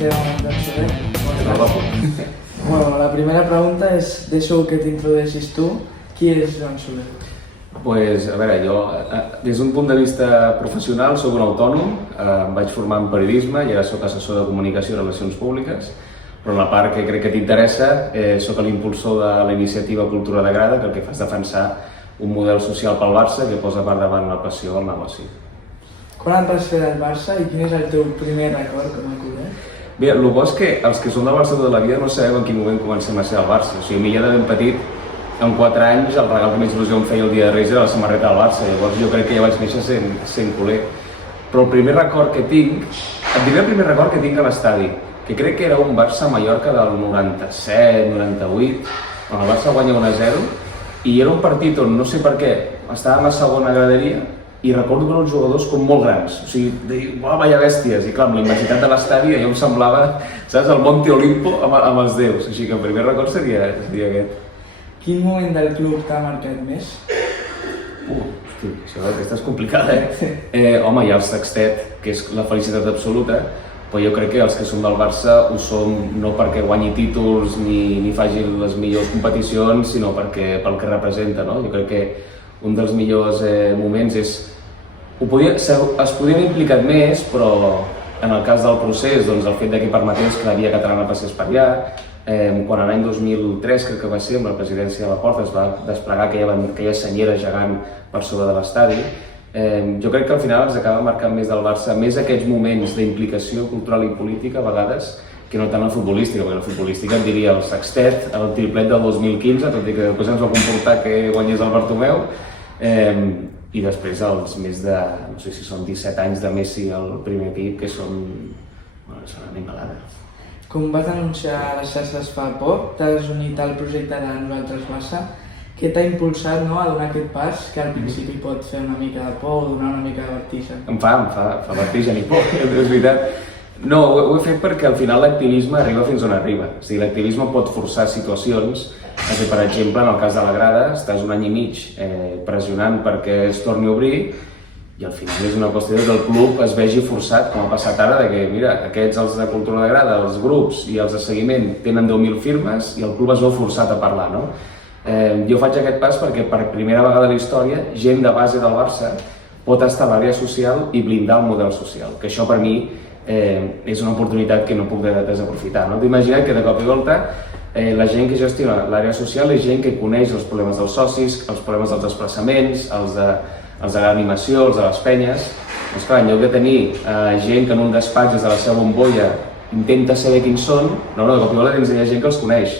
Esteban Anxoler. Bueno, la primera pregunta és, deixo que t'introdueixis tu. Qui és Joan Soler? Pues, a veure, jo, des d'un punt de vista professional, soc un autònom, em vaig formar en periodisme i ara soc assessor de comunicació i relacions públiques, però en la part que crec que t'interessa, soc l'impulsor de la iniciativa Cultura de Grada, que el que fa és defensar un model social pel Barça que posa per davant la passió al negoci. Quan et vas fer del Barça i quin és el teu primer record com a culer? Bé, el bo és que els que som del Barça tota la vida no sabem en quin moment comencem a ser al Barça. O sigui, a mi ja de ben petit, amb 4 anys, el regal que més il·lusió em feia el dia de Reis era la samarreta del Barça. Llavors jo crec que ja vaig néixer sent culer. Però el primer record que tinc, et diré el primer record que tinc a l'estadi, que crec que era un Barça-Mallorca del 97, 98, on el Barça guanya 1-0, i era un partit on no sé per què estàvem a segona graderia i recordo veure els jugadors com molt grans, o sigui, de dir, uau, vaya bèsties, i clar, amb la immensitat de l'estadi allò em semblava, saps, el Monte Olimpo amb els déus, així que el primer record seria aquest. Quin moment del club t'ha marcat més? Hosti, aquesta és complicada, home, hi ha el sextet, que és la felicitat absoluta, però jo crec que els que som del Barça ho som no perquè guanyi títols ni faci les millors competicions, sinó pel que representa, no? Jo crec que un dels millors moments és... es podien haver implicat més, però en el cas del procés, doncs, el fet que permetés que la via catalana passés per allà, quan l'any 2003, crec que va ser, amb la presidència de la Porta, es va desplegar aquella senyera gegant per sobre de l'estadi, jo crec que al final ens acaba marcant més del Barça, més aquests moments d'implicació cultural i política a vegades, que no tant la futbolística, perquè la futbolística et diria el sextet, el triplet del 2015, tot i que després ens va comportar que guanyés el Bartomeu, i després els més de, no sé si són 17 anys de Messi al primer equip, que són animalades. Com vas anunciar a les xarxes fa poc, t'has unit al projecte de Nosaltres Barça. Què t'ha impulsat a donar aquest pas, que al principi pot fer una mica de por o donar una mica de vertigen? Em fa vertigen i por, és veritat. No, ho he fet perquè al final l'activisme arriba fins on arriba. O sigui, l'activisme pot forçar situacions. Per exemple, en el cas de la Grada, estàs un any i mig pressionant perquè es torni a obrir i al final és una qüestió que el club es vegi forçat, com ha passat ara, que mira, aquests, els de Cultura de Grada, els grups i els de seguiment tenen 10.000 firmes i el club es veu forçat a parlar, no? Jo faig aquest pas perquè per primera vegada a la història gent de base del Barça pot estar a l'àrea social i blindar el model social, que això per mi és una oportunitat que no puc desaprofitar. No? T'imagina't que de cop i volta la gent que gestiona l'àrea social és gent que coneix els problemes dels socis, els problemes dels desplaçaments, els de l'animació, els de les penyes. Doncs clar, en lloc de tenir gent que en un despatx des de la seva bombolla intenta saber quins són, no, de cop i volta tens gent que els coneix.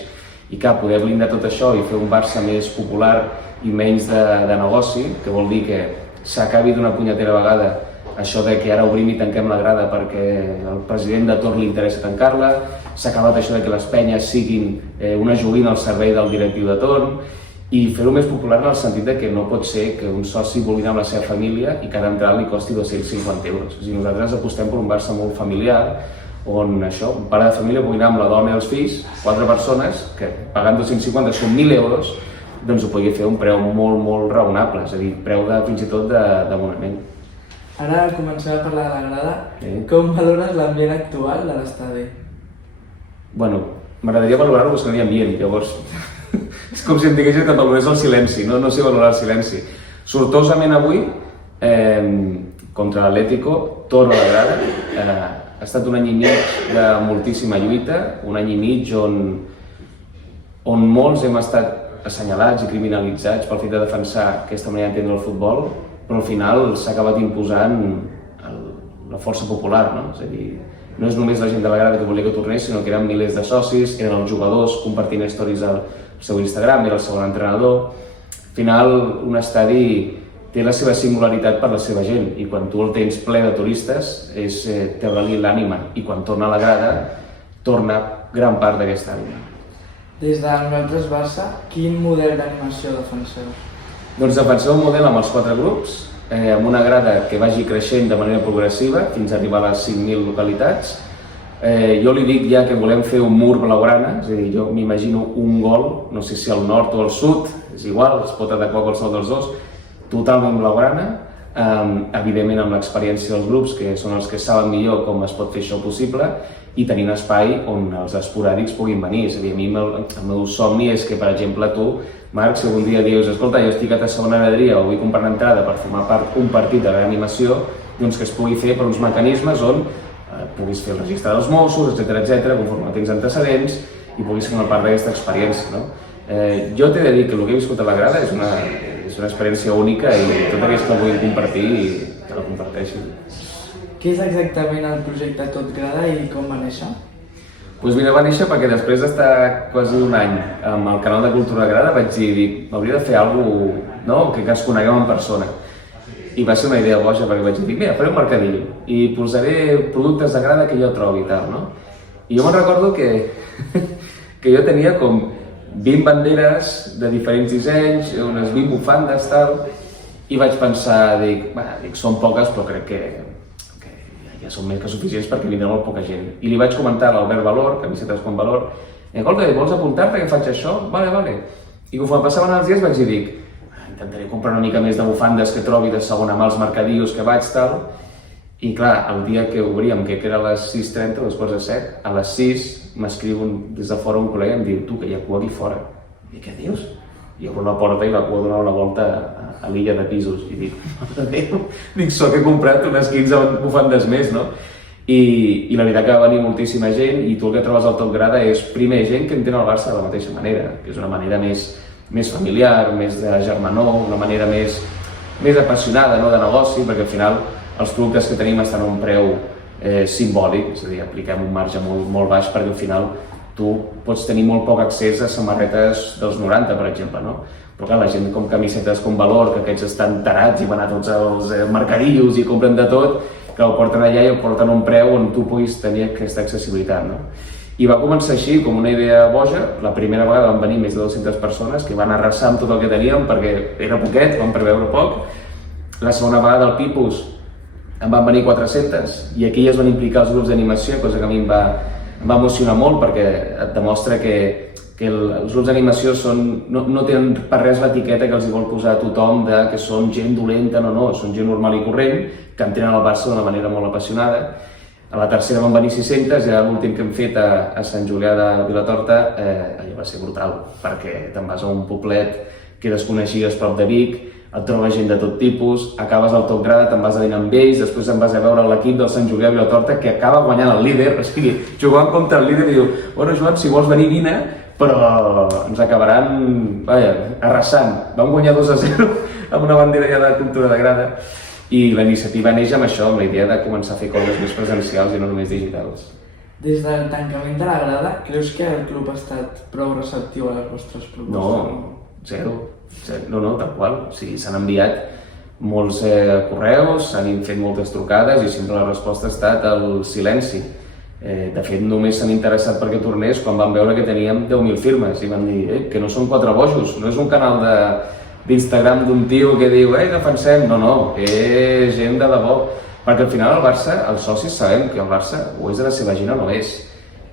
I clar, poder blindar tot això i fer un Barça més popular i menys de negoci, que vol dir que s'acabi d'una punyetera vegada això de que ara obrim i tanquem la grada perquè el president de torn li interessa tancar-la, s'ha acabat això de que les penyes siguin una joguina al servei del directiu de torn i fer-ho més popular en el sentit de que no pot ser que un soci vulgui anar amb la seva família i cada entrada li costi 250 euros. O sigui, nosaltres apostem per un Barça molt familiar on això, un pare de família pugui anar amb la dona i els fills, 4 persones, que pagant 250 són 1.000 euros, doncs ho pugui fer a un preu molt, molt raonable, és a dir, preu fins i tot d'abonament. Ara començarà a parlar de la grada. Com valores l'ambient actual de l'estadi? Bueno, m'agradaria valorar-ho perquè no hi ha ambient, llavors és com si em diguessis que valorés el silenci, no sé valorar el silenci. Sortosament avui, contra l'Atlético, torna a la grada, ha estat un any i mig de moltíssima lluita, un any i mig on molts hem estat assenyalats i criminalitzats pel fet de defensar aquesta manera d'entendre el futbol, però al final s'ha acabat imposant la força popular, no? És a dir, no és només la gent de la grada que volia que tornés, sinó que eren milers de socis, eren els jugadors compartint stories al seu Instagram, era el segon entrenador. Al final, un estadi té la seva singularitat per la seva gent i quan tu el tens ple de turistes és treure-li l'ànima i quan torna a la grada torna gran part d'aquesta ànima. Des de Nosaltres Barça, quin model d'animació defenseu? Doncs defenseu un model amb els 4 grups, amb una grada que vagi creixent de manera progressiva fins a arribar a les 5.000 localitats. Jo li dic ja que volem fer un mur blaugrana, és a dir, jo m'imagino un gol, no sé si al nord o al sud, és igual, es pot adequar qualsevol dels dos, totalment blaugrana, evidentment amb l'experiència dels grups, que són els que saben millor com es pot fer això possible, i tenir un espai on els esporàdics puguin venir. És a dir, a mi el meu somni és que, per exemple, tu, Marc, si algun dia dius escolta, jo estic a segona graderia o vull comprar una entrada per formar part un partit de reanimació, doncs que es pugui fer per uns mecanismes on puguis fer el registre dels Mossos, etc, conforme tens antecedents, i puguis fer una part d'aquesta experiència, no? Jo t'he de dir que el que he viscut a la grada és una experiència única i tot aquells que el vulguin compartir te la comparteixin. Què és exactament el projecte Tot Grada i com va néixer? Doncs mira, va néixer perquè després d'estar quasi un any amb el canal de Cultura Grada vaig dir, m'hauria de fer alguna cosa, no? Que es coneguem en persona. I va ser una idea boja perquè vaig dir, mira, faré un mercadillo i posaré productes de grada que jo trobi i tal, no? I jo me'n recordo que jo tenia com 20 banderes de diferents dissenys, unes 20 bufandes, tal, i vaig pensar, dic, són poques, però crec que ja són més que suficients perquè vindrà molt poca gent. I li vaig comentar a l'Albert Valor, camisetes con valor, escolta, vols apuntar-te que faig això? Vale. I conforme passaven els dies vaig dir, intentaré comprar una mica més de bufandes que trobi de segona mà als mercadillos que vaig, tal. I clar, el dia que obríem, que era a les 6:30, 7:15, a les 6 m'escriu des de fora un col·lega i em diu, tu, que hi ha cua aquí fora. I què dius? I obro la porta i la cua dona una volta a l'illa de pisos. I dic, mare de Déu, sóc que he comprat unes 15 bufandes més, no? I la veritat que va venir moltíssima gent i tu el que trobes al Tot Grada és, primer, gent que entén el Barça de la mateixa manera, que és una manera més familiar, més de germanor, una manera més apassionada, no, de negoci, perquè al final els productes que tenim estan a un preu simbòlic, és a dir, apliquem un marge molt baix perquè al final tu pots tenir molt poc accés a samarretes dels 90, per exemple, no? Però clar, la gent com camisetes com valor, que aquests estan tarats i van a tots els mercadillos i compren de tot, que ho porten allà i ho porten a un preu on tu puguis tenir aquesta accessibilitat, no? I va començar així, com una idea boja. La primera vegada van venir més de 200 persones que van arrasar amb tot el que teníem perquè era poquet, vam preveure poc. La segona vegada del Pipus en van venir 400 i aquí ja es van implicar els grups d'animació, cosa que a mi em va emocionar molt perquè et demostra que els grups d'animació no tenen per res l'etiqueta que els hi vol posar a tothom de que són gent dolenta, no, són gent normal i corrent que entenen el Barça d'una manera molt apassionada. A la tercera van venir 600 i l'últim que hem fet a Sant Julià de Vilatorta allò va ser brutal perquè te'n vas a un poblet que desconeixies prop de Vic, et trobes gent de tot tipus, acabes al Tot Grada, te'n vas a dinar amb ells, després te'n vas a veure l'equip del Sant Julià de Vilatorta que acaba guanyant el líder, o sigui, jugant contra el líder i diu, bueno Joan, si vols venir vine, però ens acabaran, arrasant. Vam guanyar 2-0 amb una bandera ja de Cultura de Grada i la iniciativa neix amb això, amb la idea de començar a fer coses més presencials i no només digitals. Des del tancament de la grada, creus que el club ha estat prou receptiu a les vostres propostes? No, zero, no, tal qual. O sigui, s'han enviat molts correus, s'han fet moltes trucades i sempre la resposta ha estat el silenci. De fet, només s'han interessat perquè tornés quan van veure que teníem 10.000 firmes i van dir que no són 4 bojos, no és un canal d'Instagram d'un tio que diu defensem, no, que és gent de debò. Perquè al final el Barça, els socis sabem que el Barça o és de la seva gent o no és.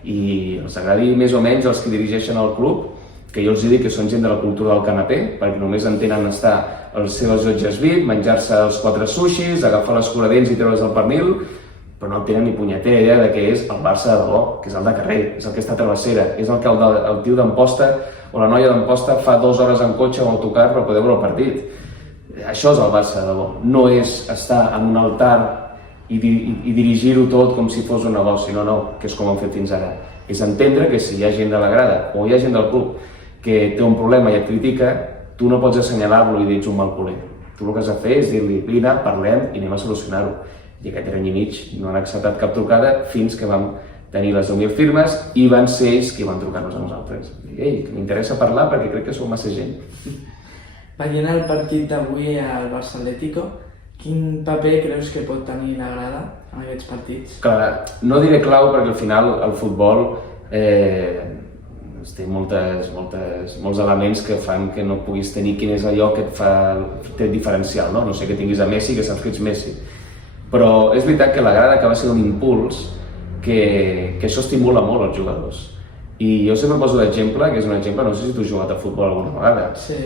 I els agradi més o menys els que dirigeixen el club, que jo els dic que són gent de la cultura del canapé, perquè només entenen estar a les seves llotges VIP, menjar-se els 4 sushis, agafar les coladents i treure's el pernil, però no tenen ni punyetera idea de què és el Barça de debò, que és el de carrer, és el que està a travessera, és el que el tio d'Amposta o la noia d'Amposta fa 2 hores en cotxe o autocar per poder veure el partit. Això és el Barça de debò, no és estar en un altar i dirigir-ho tot com si fos un negoci, no, que és com ho hem fet fins ara. És entendre que si hi ha gent de la grada o hi ha gent del club que té un problema i et critica, tu no pots assenyalar-lo i dir ets un mal culer. Tu el que has de fer és dir-li, vine, parlem i anem a solucionar-ho. I aquest any i mig no han acceptat cap trucada fins que vam tenir les 10.000 firmes i van ser ells qui van trucar-nos a nosaltres. Ei, que m'interessa parlar perquè crec que sou massa gent. Veient el partit d'avui al Barça Atlético, quin paper creus que pot tenir la grada en aquests partits? Clar, no diré clau perquè al final el futbol té molts elements que fan que no puguis tenir quin és allò que té diferencial, no? No sé que tinguis a Messi, que saps que ets Messi. Però és veritat que la grada acaba sent un impuls que això estimula molt els jugadors. I jo sempre poso d'exemple, que és un exemple, no sé si tu has jugat a futbol alguna vegada. Sí,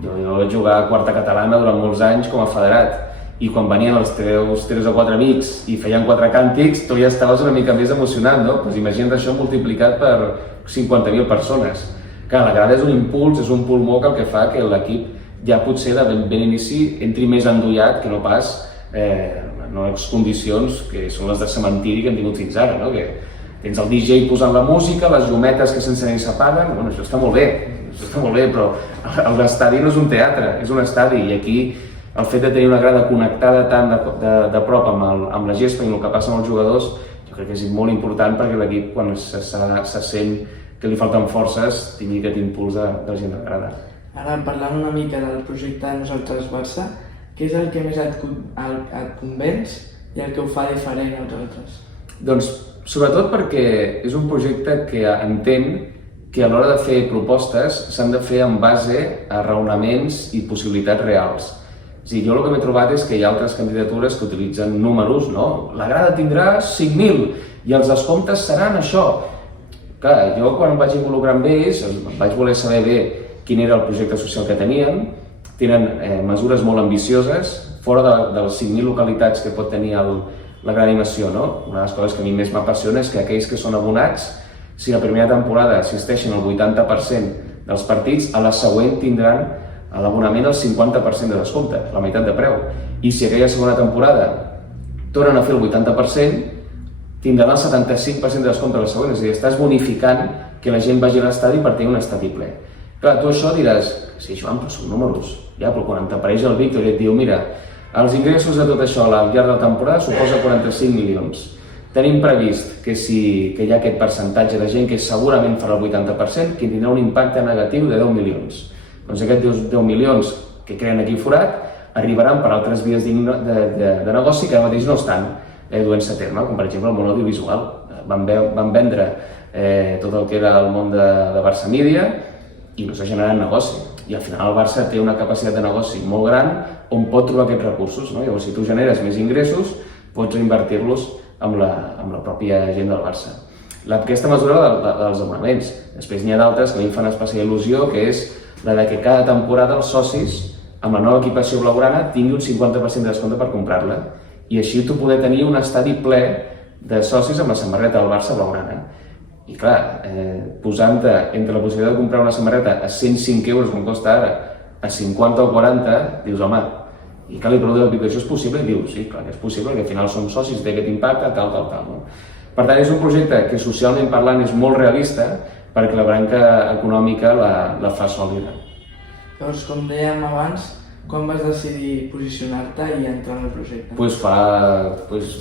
Jo vaig jugar a quarta catalana durant molts anys com a federat i quan venien els teus 3 o 4 amics i feien 4 càntics, tu ja estaves una mica més emocionat, no? Doncs imagina't això multiplicat per 50.000 persones. Clar, la grada és un impuls, és un pulmó que el que fa que l'equip ja potser de ben inici entri més endollat que no pas en unes condicions que són les de cementiri que hem tingut fins ara, no? Que tens el DJ posant la música, les llumetes que sense ni s'apaguen, bueno, això està molt bé, però l'estadi no és un teatre, és un estadi, i aquí el fet de tenir una grada connectada tant de prop amb la gespa i el que passa amb els jugadors, jo crec que és molt important perquè l'equip, quan se sent que li falten forces, tingui aquest impuls de gent de grada. Ara, parlant una mica del projecte de Nosaltres Barça, què és el que més et convenç i el que ho fa diferent als altres? Doncs, sobretot perquè és un projecte que entén que a l'hora de fer propostes s'han de fer en base a raonaments i possibilitats reals. Jo el que m'he trobat és que hi ha altres candidatures que utilitzen números, no? La grada tindrà 5.000 i els descomptes seran això. Clar, jo quan em vaig involucrar amb ells, vaig voler saber bé quin era el projecte social que tenien. Tenen mesures molt ambicioses, fora de les 5.000 localitats que pot tenir la gran animació, no? Una de les coses que a mi més m'apassiona és que aquells que són abonats, si la primera temporada assisteixen al 80% dels partits, a la següent tindran a l'abonament el 50% de descompte, la meitat de preu. I si aquella segona temporada tornen a fer el 80%, tindran el 75% de descompte a la següent. És a dir, estàs bonificant que la gent vagi a l'estadi per tenir un estadi ple. Clar, tu això diràs, sí, Joan, però són números. Ja, però quan t'apareix el Víctor i et diu, mira, els ingressos de tot això al llarg de la temporada suposa 45 milions. Tenim previst que hi ha aquest percentatge de gent que segurament farà el 80%, que tindrà un impacte negatiu de 10 milions. Doncs aquests 10 milions que creen aquí forat arribaran per altres vies de negoci que ara mateix no estan duent-se a terme, com per exemple el món audiovisual. Van vendre tot el que era el món de Barça Media i no s'ha generat negoci. I al final el Barça té una capacitat de negoci molt gran on pot trobar aquests recursos, no? Llavors, si tu generes més ingressos, pots reinvertir-los amb la pròpia gent del Barça. Aquesta mesura dels abonaments. Després n'hi ha d'altres que a mi em fan especial il·lusió, que és la de que cada temporada els socis, amb la nova equipació blaugrana, tingui un 50% de descompte per comprar-la. I així tu poder tenir un estadi ple de socis amb la samarreta del Barça blaugrana. I clar, posant-te entre la possibilitat de comprar una samarreta a 105 euros, com costa ara, a 50 o 40, dius, home, i cal li preguntar que això és possible? I dius, sí, clar que és possible, que al final som socis, té aquest impacte, tal. No? Per tant, és un projecte que socialment parlant és molt realista, perquè la branca econòmica la fa sòlida. Llavors, com dèiem abans, quan vas decidir posicionar-te i entrar en el projecte?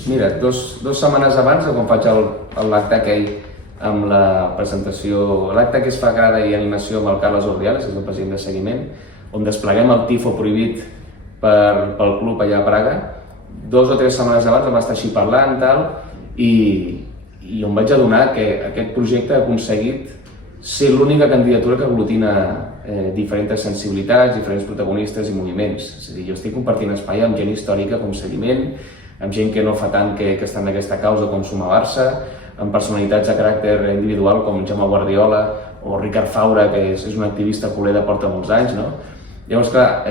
Mira, dos setmanes abans, quan faig l'acte aquell amb la presentació, l'acte que es fa grada i animació amb el Carles Ordiales, que és el president de seguiment, on despleguem el tifo prohibit pel club allà a Praga. 2 o 3 setmanes abans em va estar així parlant i em vaig adonar que aquest projecte ha aconseguit ser l'única candidatura que aglutina diferents sensibilitats, diferents protagonistes i moviments. És a dir, jo estic compartint espai amb gent històrica com Seguiment, amb gent que no fa tant que està en aquesta causa com Suma Barça, amb personalitats de caràcter individual com Jaume Guardiola o Ricard Faura, que és un activista culer de porta molts anys, no? Llavors, clar,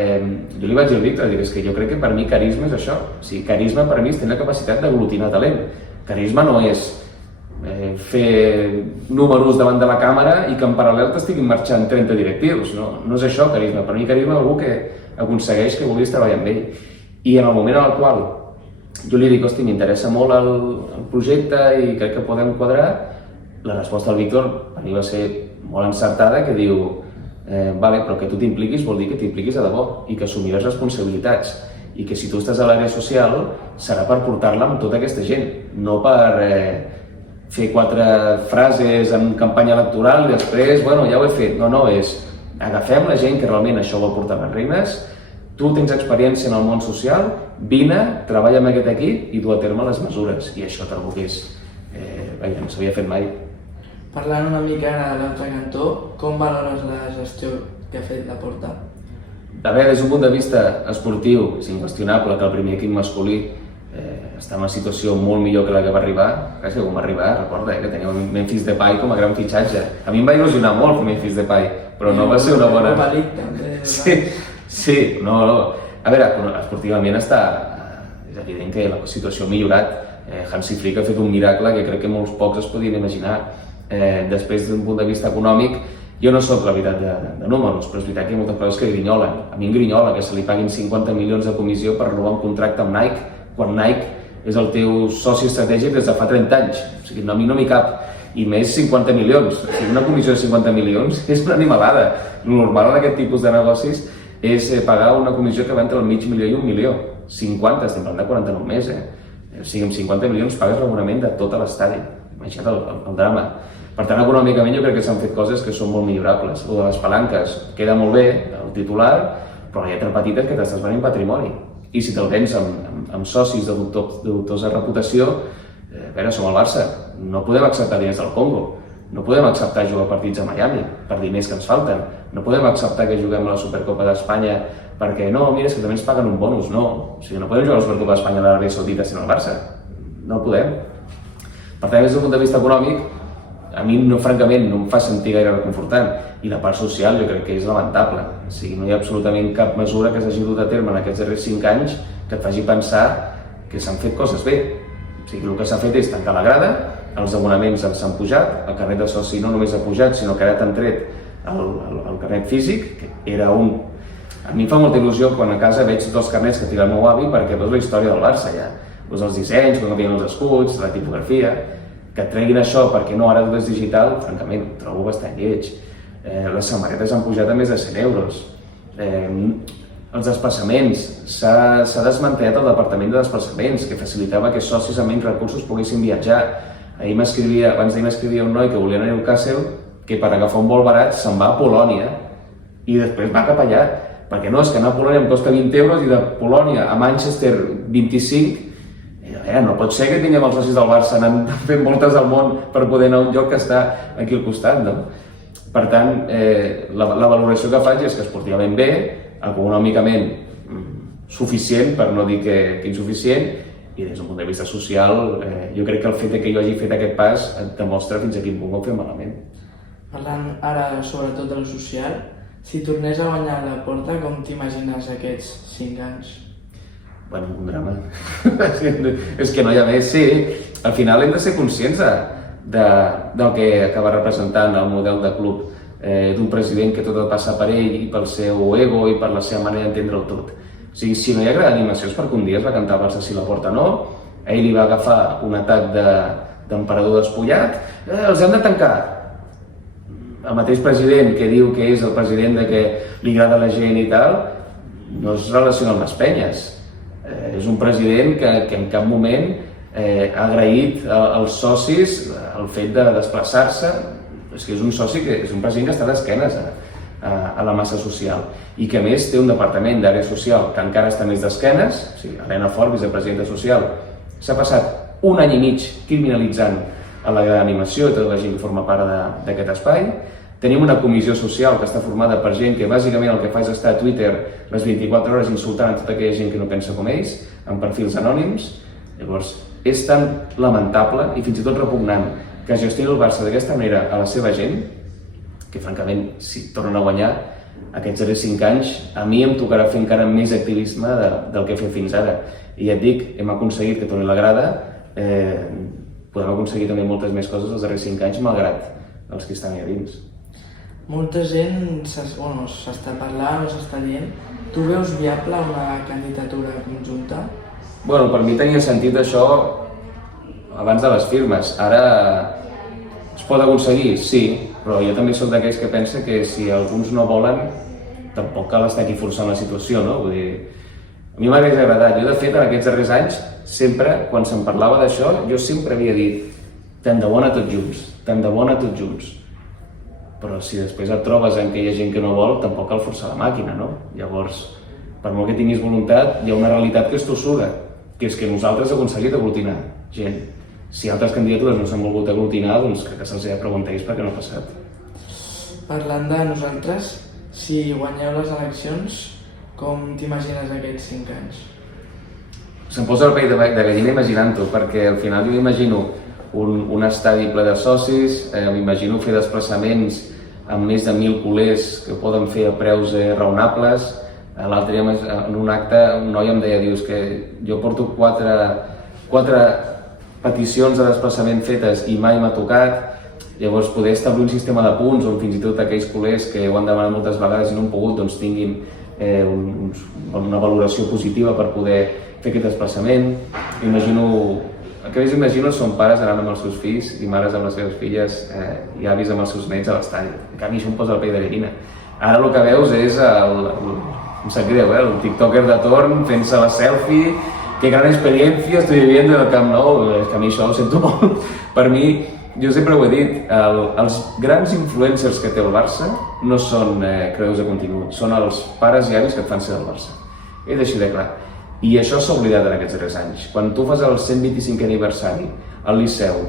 jo li vaig dir al Víctor, és que jo crec que per mi carisma és això. O sigui, carisma per mi és tenir la capacitat d'aglutinar talent. Carisma no és fer números davant de la càmera i que en paral·lel t'estiguin marxant 30 directius. No és això carisma. Per mi carisma és algú que aconsegueix que vulguis treballar amb ell. I en el moment en el qual jo li dic, hosti, m'interessa molt el projecte i crec que podem quadrar, la resposta del Víctor per mi va ser molt encertada, que diu, vale, però que tu t'impliquis vol dir que t'impliquis de debò i que assumiràs responsabilitats i que si tu estàs a l'àrea social serà per portar-la amb tota aquesta gent, no per fer 4 frases en campanya electoral i després, bueno, ja ho he fet. No, és agafem la gent que realment això vol portar les regnes, tu tens experiència en el món social, vine, treballa amb aquest equip i du a terme les mesures. I això trobo que és, no s'havia fet mai. Parlant una mica ara de l'altre cantó, com valores la gestió que ha fet Laporta? A veure, des d'un punt de vista esportiu, és inqüestionable que el primer equip masculí està en una situació molt millor que la que va arribar. Gràcies, com va arribar, recorda que tenia Memphis Depay com a gran fitxatge. A mi em va il·lusionar molt Memphis Depay, però no va ser una bona... Europa League, també. Sí, no. A veure, esportivament està és evident que la situació ha millorat. Hansi Flick ha fet un miracle que crec que molts pocs es podien imaginar. Després, d'un punt de vista econòmic, jo no soc la veritat de números, però és veritat que hi ha moltes coses que grinyolen. A mi em grinyola que se li paguin 50 milions de comissió per renovar un contracte amb Nike, quan Nike és el teu soci estratègic des de fa 30 anys. O sigui, a mi no m'hi cap. I més 50 milions. O sigui, una comissió de 50 milions és una animalada. El normal en aquest tipus de negocis és pagar una comissió que va entre el mig milió i 1 milió. 50, estem parlant de 40 només, O sigui, amb 50 milions pagues l'abonament de tot l'estadi. Imagina't el drama. Per tant, econòmicament jo crec que s'han fet coses que són molt millorables. O de les palanques queda molt bé, el titular, però la lletra petita és que t'estàs venint patrimoni. I si te'l vens amb socis de dubtosa reputació, a veure, som el Barça, no podem acceptar diners del Congo, no podem acceptar jugar partits a Miami per diners que ens falten, no podem acceptar que juguem a la Supercopa d'Espanya perquè no, mira, és que també ens paguen un bonus, no. O sigui, no podem jugar a la Supercopa d'Espanya a l'Aràbia Saudita sent el Barça, no podem. Per tant, des del punt de vista econòmic, a mi, francament, no em fa sentir gaire reconfortant. I la part social jo crec que és lamentable. O sigui, no hi ha absolutament cap mesura que s'hagi dut a terme en aquests darrers 5 anys que et faci pensar que s'han fet coses bé. O sigui, el que s'ha fet és tancar la grada, els abonaments s'han pujat, el carnet de soci no només ha pujat, sinó que ara t'han tret el carnet físic, que era un... A mi em fa molta il·lusió quan a casa veig tots els carnets que tira el meu avi perquè veus la història del Barça ja. Veus els dissenys, quan havien els escuts, la tipografia... Que et treguin això perquè no, ara tot és digital, francament, ho trobo bastant lleig. Les samarretes han pujat a més de 100 euros. Els desplaçaments, s'ha desmantellat el departament de desplaçaments, que facilitava que socis amb menys recursos poguessin viatjar. Abans d'ahir m'escrivia un noi que volia anar a Newcastle, que per agafar un vol barat se'n va a Polònia i després va cap allà. Perquè no, és que anar a Polònia em costa 20 euros i de Polònia a Manchester 25. No pot ser que tinguem els socis del Barça anant fent voltes al món per poder anar a un lloc que està aquí al costat, no? Per tant, la valoració que faig és que esportivament bé, econòmicament suficient, per no dir que insuficient, i des d'un punt de vista social, jo crec que el fet que jo hagi fet aquest pas et demostra fins a quin punt ho fem malament. Parlant ara sobretot del social, si tornés a guanyar la Porta, com t'imagines aquests 5 anys? Bueno, un drama. És que no hi ha més, sí. Al final hem de ser conscients del que acaba representant el model de club d'un president que tot passa per ell i pel seu ego i per la seva manera d'entendre-ho tot. O sigui, si no hi ha gran animació és perquè un dia es va cantar el Barça si la Porta no, ell li va agafar un atac d'emperador despullat, els hem de tancar. El mateix president que diu que és el president de que li agrada la gent i tal, no es relaciona amb les penyes. És un president que en cap moment ha agraït als socis el fet de desplaçar-se. És que és un soci que és un president que està d'esquenes a la massa social i que a més té un departament d'àrea social que encara està més d'esquenes. O sigui, Helena Fort, vicepresidenta social, s'ha passat 1 any i mig criminalitzant a la gran animació i tota la gent que forma part d'aquest espai. Tenim una comissió social que està formada per gent que bàsicament el que fa és estar a Twitter les 24 hores insultant a tota aquella gent que no pensa com ells, amb perfils anònims. Llavors, és tan lamentable i fins i tot repugnant que gestioni el Barça d'aquesta manera a la seva gent, que francament, si tornen a guanyar aquests darrers 5 anys, a mi em tocarà fer encara més activisme del que he fet fins ara. I ja et dic, hem aconseguit que torni la grada, podem aconseguir també moltes més coses els darrers 5 anys, malgrat els que estan allà dins. Molta gent s'està parlant o s'està dient. Tu veus viable una candidatura conjunta? Bueno, per mi tenia sentit això abans de les firmes. Ara es pot aconseguir, sí, però jo també soc d'aquells que pensa que si alguns no volen, tampoc cal estar aquí forçant la situació, no? Vull dir, a mi m'hagués agradat. Jo, de fet, en aquests darrers anys, sempre, quan se'n parlava d'això, jo sempre havia dit tant de bo anar tots junts, tant de bo anar tots junts. Però si després et trobes en què hi ha gent que no vol, tampoc cal forçar la màquina, no? Llavors, per molt que tinguis voluntat, hi ha una realitat que és tossuda, que és que nosaltres hem aconseguit aglutinar gent. Si altres candidatures no s'han volgut aglutinar, doncs crec que se'ls ha de preguntar per què no ha passat. Parlant de nosaltres, si guanyeu les eleccions, com t'imagines aquests 5 anys? Se'm posa el pell de gallina imaginant-ho, perquè al final jo m'imagino un estadi ple de socis, m'imagino fer desplaçaments amb més de 1.000 culers que poden fer a preus raonables, L'altre dia en un acte un noi em deia, dius que jo porto quatre peticions de desplaçament fetes i mai m'ha tocat. Llavors, poder establir un sistema de punts on fins i tot aquells col·legs que ho han demanat moltes vegades i no han pogut, doncs tinguin una valoració positiva per poder fer aquest desplaçament. El que més imagino són pares anant amb els seus fills i mares amb les seves filles i avis amb els seus nets a l'estadi. Que a mi això em posa la pell de gallina. Ara el que veus és em sap greu, el tiktoker de torn fent-se la selfie, que gran experiència estoy viviendo en el Camp Nou, que a mi això ho sento molt. Per mi, jo sempre ho he dit, els grans influencers que té el Barça no són creadors de contingut, són els pares i avis que et fan ser del Barça. És així de clar. I això s'ha oblidat en aquests darrers anys. Quan tu fas el 125è aniversari al Liceu,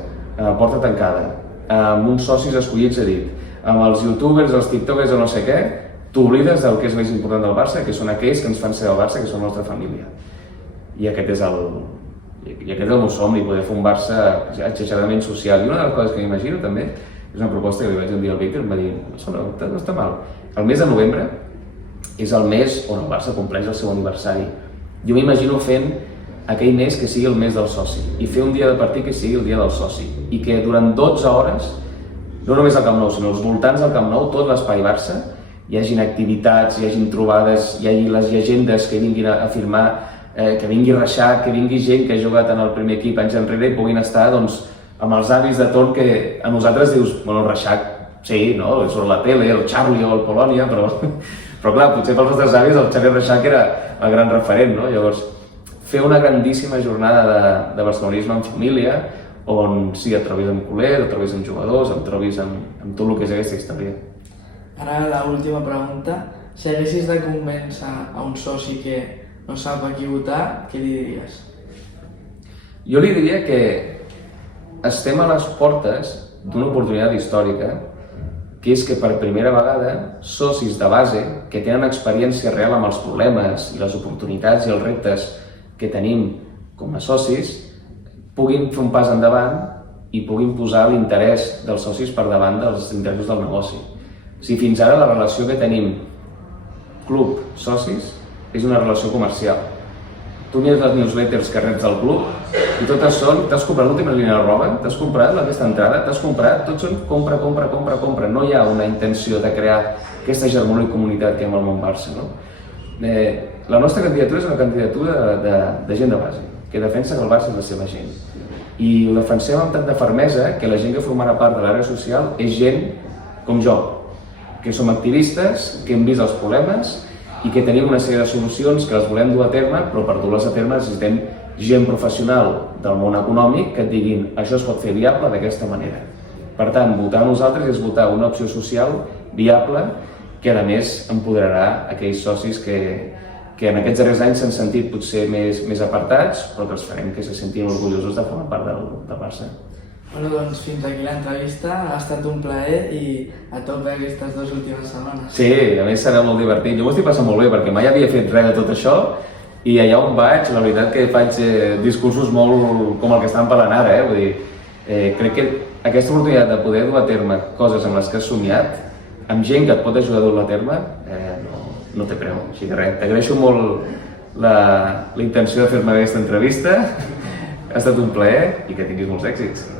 porta tancada, amb uns socis escollits a dit, amb els youtubers, els tiktokers o no sé què, t'oblides del que és més important del Barça, que són aquells que ens fan ser del Barça, que són la nostra família. I aquest és el meu somni, poder fer un Barça exageradament social. I una de les coses que m'imagino també és una proposta que li vaig enviar al Víctor, em va dir, no està mal. El mes de novembre és el mes on el Barça compleix el seu aniversari. Jo m'imagino fent aquell mes que sigui el mes del soci i fer un dia de partit que sigui el dia del soci i que durant 12 hores, no només al Camp Nou, sinó als voltants del Camp Nou, tot l'espai Barça, hi hagin activitats, hi hagin trobades, hi hagi les llegendes que vinguin a firmar, que vingui Reixac, que vingui gent que ha jugat en el primer equip anys enrere i puguin estar doncs, amb els avis de torn que a nosaltres dius, bueno, el Reixac, sí, no? És la tele, el Charlie o el Polònia, però clar, potser pels nostres avis el Xavi Reixac era el gran referent, no? Llavors, fer una grandíssima jornada de barcelonisme en família, on sí, et trobis amb col·legs, et trobis amb jugadors, et trobis amb tot el que és aquesta història. Ara, l'última pregunta. Si haguessis de convèncer a un soci que no sap a qui votar, què li diries? Jo li diria que estem a les portes d'una oportunitat històrica, que és que per primera vegada socis de base que tenen experiència real amb els problemes i les oportunitats i els reptes que tenim com a socis puguin fer un pas endavant i puguin posar l'interès dels socis per davant dels interessos del negoci. Si fins ara la relació que tenim club-socis és una relació comercial. Tu mires les newsletters que reps del club i totes són, t'has comprat l'última línia de roba, t'has comprat aquesta entrada, t'has comprat, tots són compra, compra, compra, compra. No hi ha una intenció de crear aquesta hegemonia i comunitat que hi ha al món Barça, no? La nostra candidatura és una candidatura de gent de base, que defensa que el Barça és la seva gent. I ho defensem amb tanta fermesa que la gent que formarà part de l'àrea social és gent com jo, que som activistes, que hem vist els problemes i que tenim una sèrie de solucions que les volem dur a terme, però per dur-les a terme necessitem gent professional del món econòmic que et diguin això es pot fer viable d'aquesta manera. Per tant, votar a nosaltres és votar una opció social viable que a més empoderarà aquells socis que en aquests darrers anys s'han sentit potser més apartats, però que els farem que se sentin orgullosos de formar part del Barça. Bueno, doncs fins aquí l'entrevista, ha estat un plaer i a tope aquestes 2 últimes setmanes. Sí, a més serà molt divertit. Jo m'ho estic passant molt bé perquè mai havia fet res de tot això i allà on vaig, la veritat que faig discursos molt com el que estan parlant ara, Vull dir, crec que aquesta oportunitat de poder dur a terme coses amb les que has somiat, amb gent que et pot ajudar a dur-la a terme, no té preu. Així que res, t'agraeixo molt la intenció de fer-me aquesta entrevista, ha estat un plaer i que tinguis molts èxits.